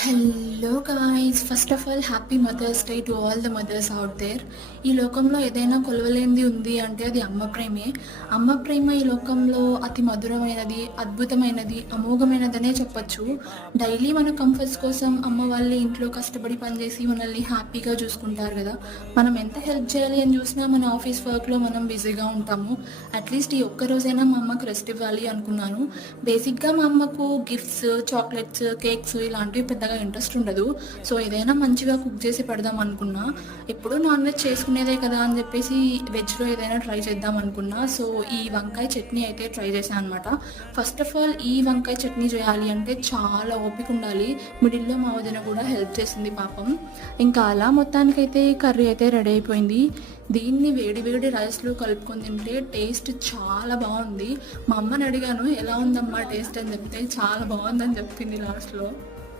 Hello guys, first of all happy mother's day to all the mothers out there. ఈ లోకంలో ఏదైనా కొలవలేనిది ఉంది అంటే అది అమ్మ ప్రేమే. అమ్మ ప్రేమ ఈ లోకంలో అతి మధురమైనది, అద్భుతమైనది, అమోఘమైనదనే చెప్పచ్చు. డైలీ మన కంఫర్ట్స్ కోసం అమ్మ వాళ్ళే ఇంట్లో కష్టపడి పనిచేసి మనల్ని హ్యాపీగా చూసుకుంటారు కదా. మనం ఎంత హెల్ప్ చేయాలి అని చూసినా మన ఆఫీస్ వర్క్లో మనం బిజీగా ఉంటాము. అట్లీస్ట్ ఈ ఒక్క రోజైనా మా అమ్మకు రెస్ట్ ఇవ్వాలి అనుకున్నాను. బేసిక్గా మా అమ్మకు గిఫ్ట్స్, చాక్లెట్స్, కేక్స్ ఇలాంటివి పెద్దగా ఇంట్రెస్ట్ ఉండదు. సో ఏదైనా మంచిగా కుక్ చేసి పెడదాం అనుకున్నా. ఎప్పుడూ నాన్ వెజ్ చేసుకునేదే కదా అని చెప్పేసి వెజ్లో ఏదైనా ట్రై చేద్దాం అనుకున్నా. సో ఈ వంకాయ చట్నీ అయితే ట్రై చేశాను అనమాట. ఫస్ట్ ఆఫ్ ఆల్ ఈ వంకాయ చట్నీ చేయాలి అంటే చాలా ఓపిక ఉండాలి. మిడిల్లో మా వదిన కూడా హెల్ప్ చేసింది పాపం. ఇంకా అలా మొత్తానికైతే కర్రీ అయితే రెడీ అయిపోయింది. దీన్ని వేడి వేడి రైస్లో కలుపుకొని తింటే టేస్ట్ చాలా బాగుంది. మా అమ్మని అడిగాను ఎలా ఉందమ్మా టేస్ట్ అని చెప్తే చాలా బాగుందని చెప్పింది లాస్ట్లో.